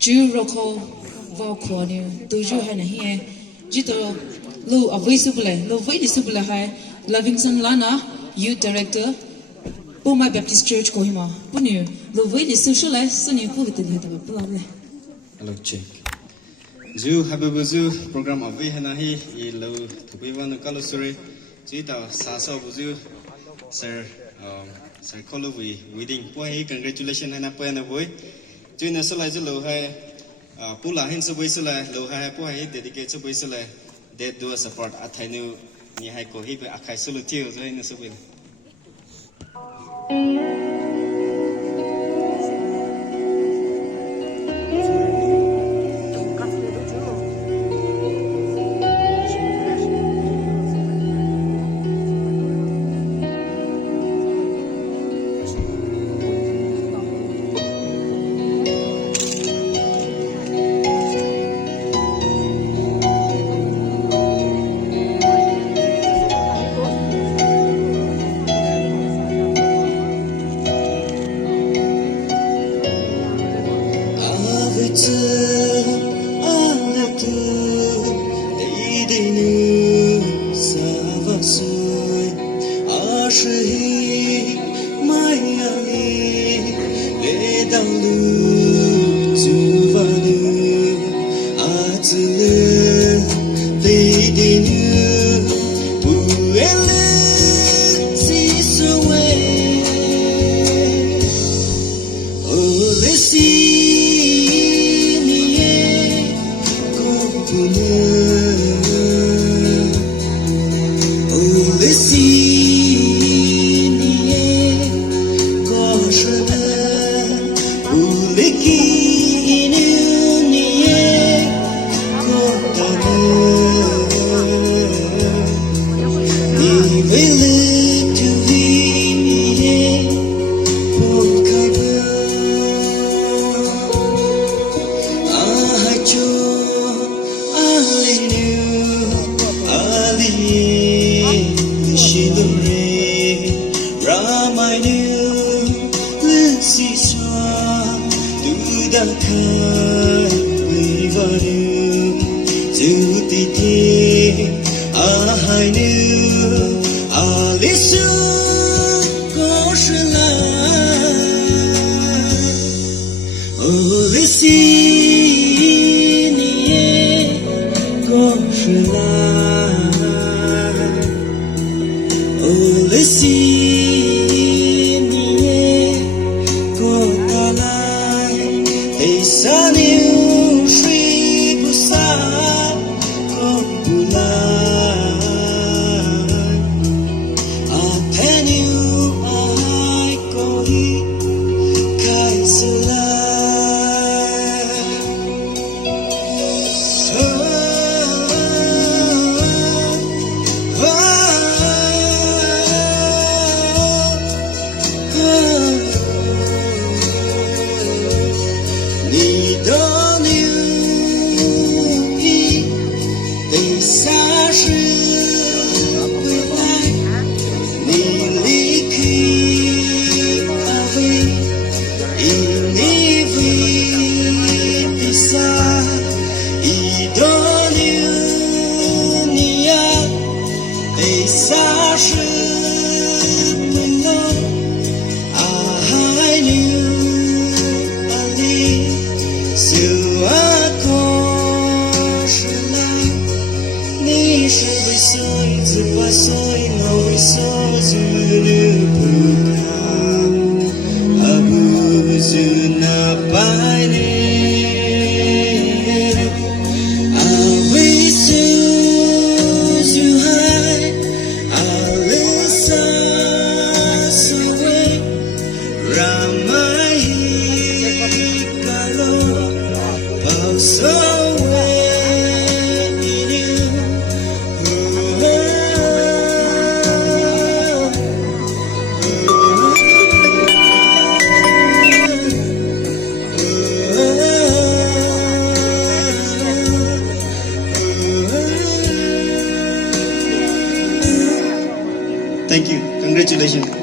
Jew Roko Valcornu, Dojo Hanahe, Jito Lu Avisubule, Lovidi Subule High, Lovingson Lanah, Youth Director, Poumai Baptist Church Kohima, Punu, Lovidi Socialite, Sunny Pulitan Hitler. Hello, check. Zoo Habibuzu program of Vihanahi, Ilo, Tubivan Kalusuri, Zita, Sasa Buzu, Sir Kolovi, Wedding Boy, congratulations and a poena boy. Doing a solarLohai, Pula Hens of Whistle, Lohai Poe, dedicated to Whistle, they do support Athai Nihai Kohi, Khaisoulai Teals in the Subil. Thank you. Congratulations.